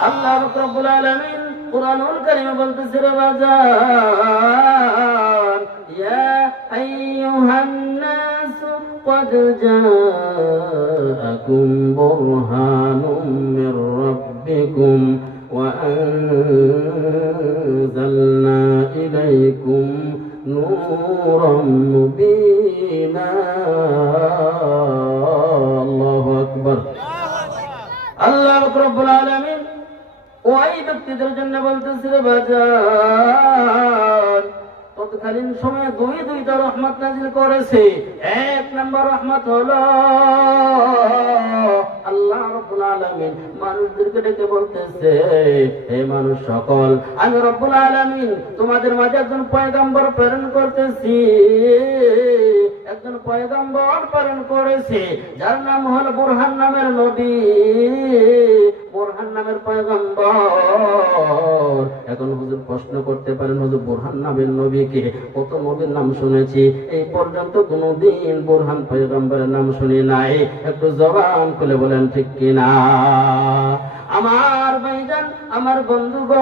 আল্লাহ রব্বুল আলামিন কুরআনুল কারীমে বলতেছে রে বাজান ইয়া আইয়ুহান নাস قد جاءكم برهان من ربكم وأنزلنا إليكم نورا مبينا ব্যক্তিদের জন্য বলতেছে রে বাজার তৎকালীন সময়ে দুই দুইটা রহমত নাজিল করেছে। এক নম্বর রহমত হলো, আল্লাহ রব্বুল আলামিন মানুষদেরকে ডেকে বলতেছে, হে মানুষ সকল, আমি রব্বুল আলামিন তোমাদের মাঝে একজন পয়গম্বর প্রেরণ করতেছি। একজন পয়গম্বর প্রেরণ করেছে। যার নাম হল বুরহান নামের নবী। বুরহান নামের পয়গম্বর। এখন হুজুর প্রশ্ন করতে পারেন, হুজুর বুরহান নামের নবীকে কত নবীর নাম শুনেছি? এই পর্যন্ত কোনদিন বুরহান পয়গম্বরের নাম শুনি নাই। একটু জবান খুলে বলেন, ঠিক কিনা? আমার ভাইজান, আমার বন্ধুগণ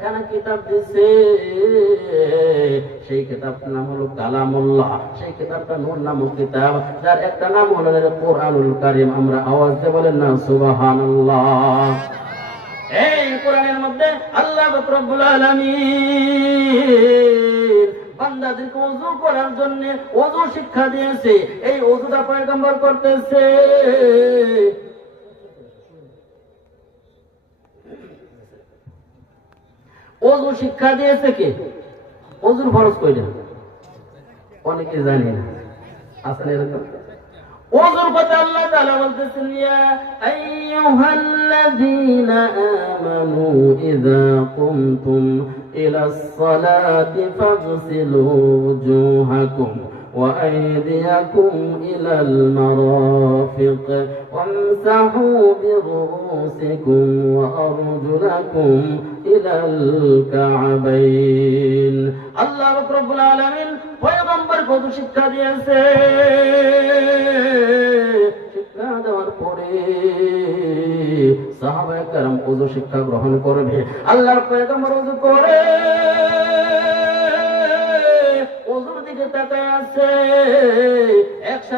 একখানা কিতাব দিছে। সেই কিতাবটার নাম হলো কালামুল্লাহ। সেই কিতাবটা নূর নামক কিতাব, যার একটা নাম হলো কোরআনুল কারীম। আমরা আওয়াজ দিয়ে বলেন না, সুবহানাল্লাহ। এই কোরআনের মধ্যে আল্লাহ রব্বুল আলামিন বান্দাদেরকে ওযু করার জন্য ওযু শিক্ষা দিয়েছে। এই ওযুটা পয়গম্বর করতেছে। ওযু শিক্ষা দিয়েছে কে? অজুর ফরজ কইলেন অনেকে জানি না। আসলে অজুর কথা আল্লাহ তাআলা বলতেছেন, ইয়া আইয়ুহাল্লাযীনা আমানু ইযা কুমতুম ইলাস সালাতি ফাগসিলু وأيديكم إلى المرافق وامسحوا برؤوسكم وأرجلكم إلى الكعبين الله رب العالمين পয়গম্বর কত শিক্ষা দিয়েছে শিক্ষা দেওয়ার পরে সাহাবায়ে কেরাম ওযু শিক্ষা গ্রহণ করবে আল্লাহর পয়গম্বর ওযু করে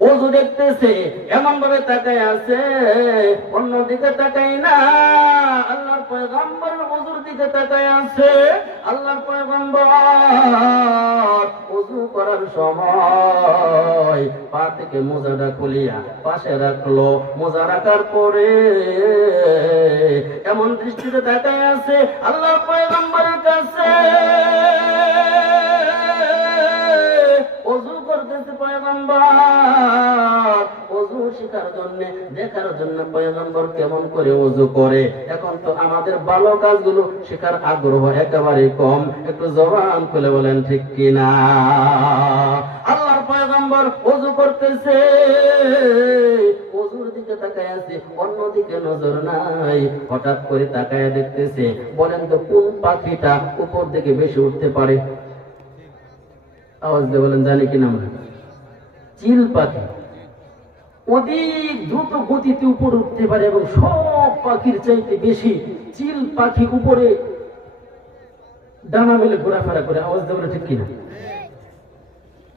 ওযু দেখতেছে, এমন ভাবে তাকায় আছে, অন্যদিকে তাকাই না। আল্লাহর পয়গম্বর ওযুর দিকে তাকায় আছে। আল্লাহর পয়গম্বর ওযু করার সময় পা থেকে মোজাটা খুলিয়া পাশে রাখল। মোজা রাখার পরে এমন দৃষ্টিতে তাকায় আছে, আল্লাহর পয়গম্বরের কাছে। শেখার জন্য, দেখার জন্য পয়গম্বর কেমন করে ওযু করে। এখন তো আমাদের ভালো কাজগুলো শেখার আগ্রহ একেবারে কম। একটু জবান খুলে বলেন, ঠিক কিনা? আল্লাহর পয়গম্বর ওযু করতেছে। হঠাৎ করে তাকায় দেখতেছে, বলেন তো কোন পাখিটা উপর দিকে বেশি উঠতে পারে? আওয়াজ দিয়ে বলেন, জানি কিনা চিল পাখি। অধিক দ্রুত গতিতে উপরে উঠতে পারে এবং সব পাখির চাইতে বেশি চিল পাখি উপরে ডানা মেলে ঘোরাফেরা করে। আওয়াজ দিয়ে বলে ঠিক কিনা?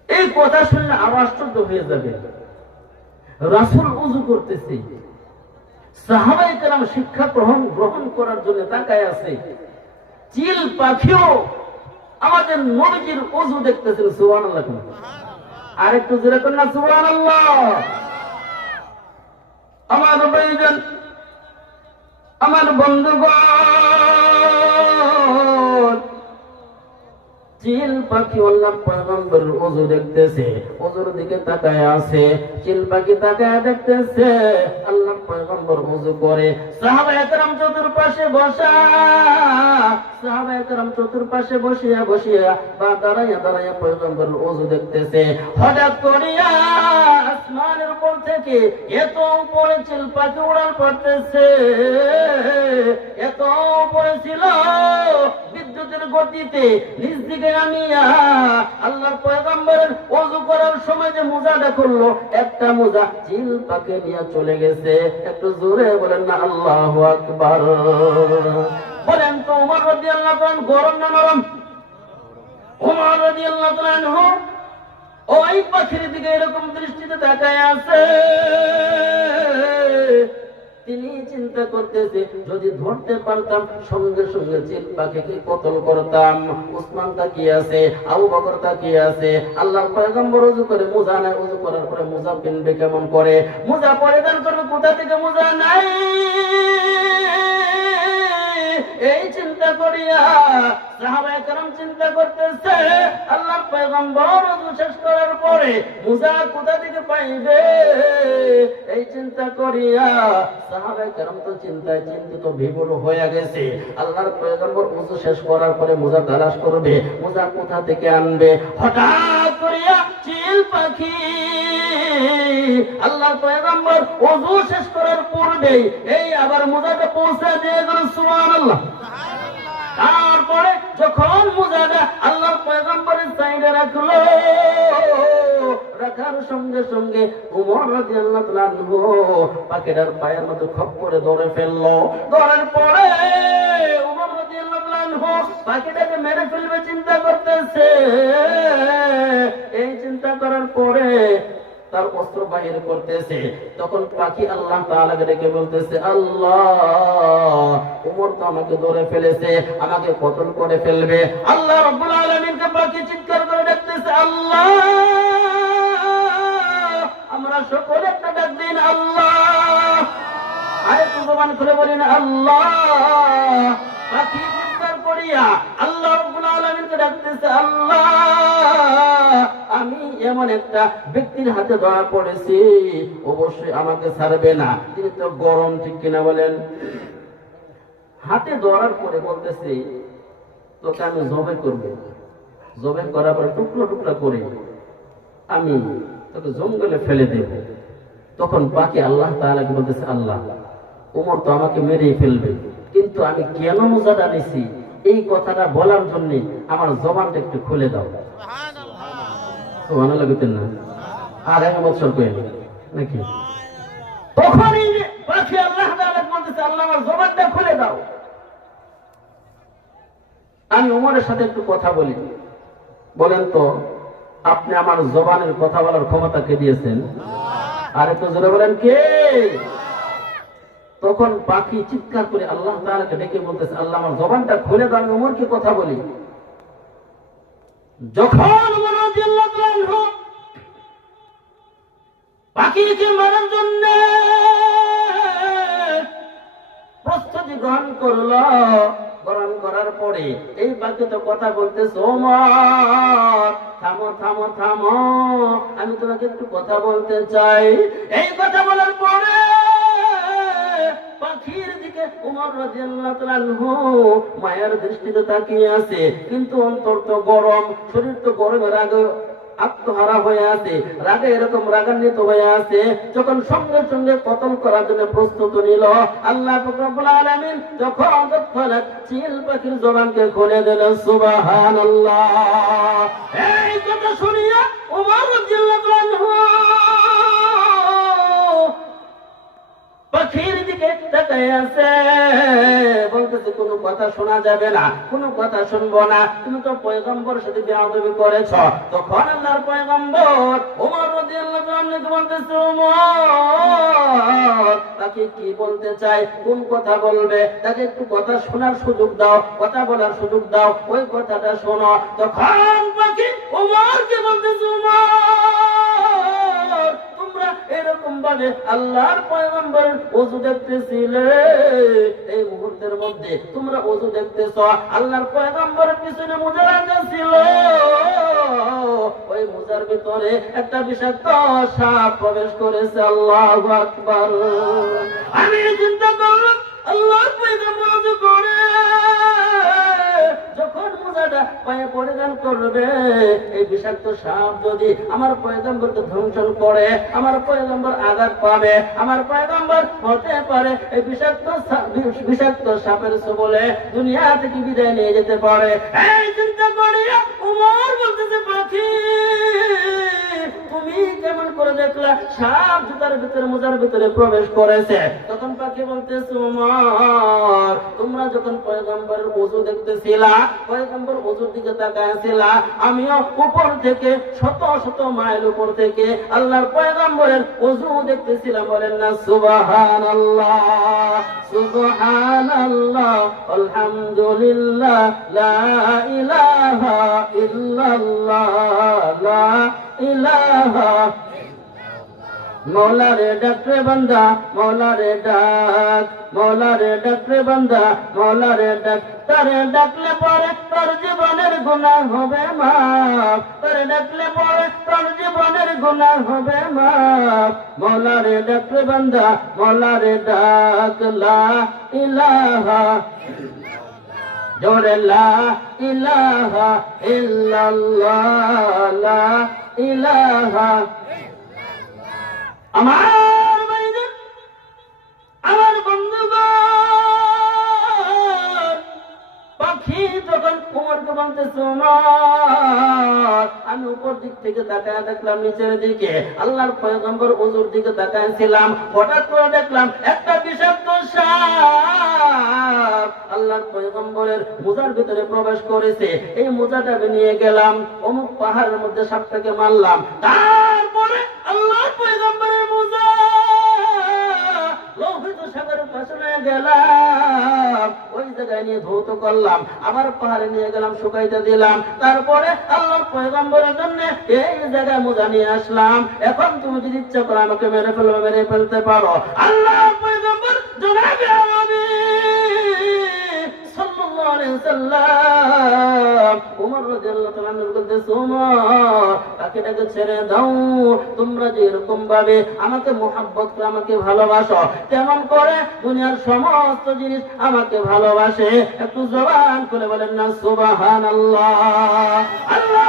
এই কথা শুনলে আরও আশ্চর্য হয়ে যাবে। রাসুল উজু করতেছে। সাহাবাই কালাম শিক্ষা গ্রহণ গ্রহণ করার জন্য তাকায় আছে। চিল পাখিও আমাদের নবীজির অজু দেখতেছেন সুবহানাল্লাহ আর একটু জোরে কন্যা সুবান আমার আমার বন্ধুগণ। চিল পাখি আল্লাহ পয়গম্বর ওযু দেখতেছে ওযুর দিকে তাকায় আছে, চিল পাখি তাকায় দেখতেছে, আল্লাহ পয়গম্বর ওযু করে। সাহাবা একরাম চতুর্পাশে বসা চতুর্পাশে বসিয়া বসিয়া বা দাঁড়াইয়া দাঁড়াইয়া দেখতেছে। হঠাৎ করিয়া আসমানের উপর থেকে এত উপরে চিল পাখি উড়াল পড়তেছে এত উপরে ছিল বিদ্যুতের গতিতে, নিজ দিকে নামিয়া আল্লাহর পয়গম্বরের ওযু করার সময় যে মোজাটা করল, একটা মোজা চিল পাকে নিয়ে চলে গেছে। একটু জোরে বলেন না, আল্লাহু আকবার। বলেন তো উমর রাদিয়াল্লাহু তাআলা গরম না নরম? তাআলা ওই পাখির দিকে এরকম দৃষ্টিতে তাকায় আছে। তিনি চিন্তা করতেছে, যদি ধরতে পারতাম, সঙ্গে সঙ্গে চিল পাখিকে কতল করতাম। উসমান তাকিয়ে আছে? আবু বকর তাকিয়ে আছে? আল্লাহ পয়গম্বর উজু করে, মোজা নাই, উজু করার পরে মোজা পিনবে কেমন করে? মোজা পরিধান করবে কোথা থেকে? মোজা নাই। এই চিন্তা করিয়া সাহাবায়ে কেরাম চিন্তা করতেছে, আল্লাহর পয়গম্বর শেষ করার পরে মুজা কোথা থেকে পাইবে? এই চিন্তা করিয়া সাহাবায়ে কেরাম তো চিন্তায় চিন্তিত বিভোর হয়ে গেছে। আল্লাহর পয়গম্বর ওযু শেষ করার পরে মুজা তালাশ করবে, মুজা কোথা থেকে আনবে? হঠাৎ করিয়া চিল পাখি। আল্লাহর পয়গম্বর শেষ করার এই আবার মুজাটা পৌঁছে দিয়ে গেল, সুবহানাল্লাহ। তারপরে যখন মুজাটা আল্লাহর পয়গম্বরের সাইডে রাখল, রাখার সঙ্গে সঙ্গে উমর তাআলা আনহু পাখিটার পায়ের মধ্যে খপ করে ধরে ফেলল। ধরার পরে পাখিটাকে মেরে ফেলবে চিন্তা করতেছে। এই চিন্তা করার পরে তার অস্ত্র বাহির করতেছে। তখন পাখি আল্লাহ তাআলাকে বলতেছে, আল্লাহ, উমর তো আমাকে ধরে ফেলেছে, আমাকে কতল করে ফেলবে। আল্লাহ আলামিনকে পাখি চিৎকার করে ডাকতেছে, আল্লাহ, আমরা সকলে একটা ডাক দিন, আল্লাহ। আরে জবান খুলে বলেন, আল্লাহ, পাখি আমি এমন একটা ব্যক্তির হাতে ধরা পড়েছি, অবশ্যই আমাকে ছাড়বে না। তিনি তো গরম, ঠিক কিনা বলেন? হাতে ধরার পরে বলতেছি, তোকে আমি জবে করব। জবে করার পরে টুকরো টুকরা করে আমি তোকে জঙ্গলে ফেলে দেব। তখন বাকি আল্লাহ তাআলাকে বলতেছে, আল্লাহ, উমর তো আমাকে মেরেই ফেলবে, কিন্তু আমি কেন মোজাটা নিছি এই কথাটা বলার জন্য আমার জবানটা একটু খুলে দাও। ভালো লাগতেন না? আর এক বছর কয়ে নাকি? তখনই আমি উমরের সাথে একটু কথা বলি। বলেন তো, আপনি আমার জবানের কথা বলার ক্ষমতা কে দিয়েছেন? আর একটু জোরে বলেন কে? তখন পাখি চিৎকার করে আল্লাহ তাআলাকে ডেকে বলতেছে, আল্লাহ, আমার জবানটা খুলে দাও, আমি উমরকে কথা বলি। যখন পাখিকে মারার জন্য প্রস্তুতি গ্রহণ করল, গ্রহণ করার পরে এই পাখি তো কথা বলতেছে, ওমর, থামো থামো থামো, আমি তোমাকে একটু কথা বলতে চাই। এই কথা বলার পরে মায়ের দৃষ্টিতে তাকিয়ে আছে। কিন্তু অন্তর তো গরম, শরীর তো গরমের আগে আত্মহারা হয়ে আছে, রাগে এরকম রাগান্বিত হয়ে আছে। যখন সঙ্গে সঙ্গে কতল করার জন্য প্রস্তুত নিল, আল্লাহ যখন চিল পাখির জবানকে খুলে দিল সুবহানাল্লাহ। এই কথা শুনিয়া পাখির দিকে আছে। বলতেছে, কোনো কথা শোনা যাবে না, কোনো কথা শুনব না। তুমি তো পয়গম্বর সাথে বেয়াদবি করেছ। তখন আল্লাহর পয়গম্বর ওমর বলতেছে ওমর তাকে কি বলতে চাই? কোন কথা বলবে? তাকে একটু কথা শোনার সুযোগ দাও, কথা বলার সুযোগ দাও, ওই কথাটা শোনো। তখন পাখি ওমরকে বলতেছে ওমর ভাবে আল্লাহর পয়গম্বর ওযু দেখতেছিলে। এই মুহূর্তের মধ্যে তোমরা ওযু দেখতেছ, আল্লাহর পয়গম্বরের পিছনে মোজা ছিল। ওই মোজার ভিতরে একটা বিষাক্ত সাপ প্রবেশ করেছে, আল্লাহু আকবার। আমি চিন্তা করলাম আল্লাহ পয়গম্বর ওযু করে। পায়ে পরিধান করবে। এই বিষাক্ত সাপ যদি আমার ধ্বংসন করে, আমার আঘাত পাবে, আমার হতে পারে, এই বিষাক্ত বিষাক্ত সাপের দুনিয়া থেকে বিদায় নিয়ে যেতে পারে। এই চিন্তা উমর বলতেছে, পাখি, তুমি কেমন করে দেখলা? সাপ জুতার ভিতরে, মোজার ভিতরে প্রবেশ করেছে। তখন পাখি বলতেছে, উমর, তোমরা যখন পয়গম্বরের ওজু দেখতেছিলা, পয়গম্বর ওজুর দিকে তাকাইছিলা আমিও উপর থেকে শত শত মাইল উপর থেকে আল্লাহর পয়গম্বরের ওজু দেখতেছিলাম, বলেন না সুবাহান আল্লাহ সুবহান আল্লাহ আলহামদুলিল্লাহ, লা ইলাহা ইল্লাল্লাহ, লা ইলাহা মৌলারে ডাকরে বান্দা মৌলারে ডাক মৌলারে ডাকরে বান্দা মৌলারে ডাক। তারে ডাকলে পরে তোর জীবনের গুনাহ হবে মাফ। তারে ডাকলে পরে তোর জীবনের গুনাহ হবে মাফ। মৌলারে ডাকরে বান্দা মৌলারে ডাক। লা ইলাহা জোরে লা ইলাহা ইল্লাল্লাহ, লা ইলাহা আমার আমার পাখি যখন কুমারকে আমি উপর দিক থেকে তাকায় দেখলাম, নিচের দিকে। আল্লাহর পয়গম্বর দিকে তাকাইছিলাম। হঠাৎ করে দেখলাম, একটা বিষাক্ত আল্লাহর পয়গম্বরের মোজার ভিতরে প্রবেশ করেছে। এই মোজাটাকে নিয়ে গেলাম, অমুক পাহাড়ের মধ্যে সাপটাকে মারলাম। তারপরে আল্লাহর পয়গম্বরের গেলাম। ওই জায়গায় নিয়ে ধৌত করলাম, আবার পাহাড়ে নিয়ে গেলাম, শুকাইতে দিলাম। তারপরে আল্লাহর পয়গম্বরের জন্য এই জায়গায় মোজা নিয়ে আসলাম। এখন তুমি যদি ইচ্ছা করো আমাকে মেরে ফেলবে মেরে ফেলতে পারো। আল্লাহ পয়গম্বর জনাবে আমি সাল্লাল্লাহু আলাইহি সাল্লাম উমর ছেড়ে দাও, তোমরা যে এরকম ভাবে আমাকে মোহাব্বত আমাকে ভালোবাসো, তেমন করে দুনিয়ার সমস্ত জিনিস আমাকে ভালোবাসে। একটু জবান করে বলেন না, সুবহানাল্লাহ। আল্লাহ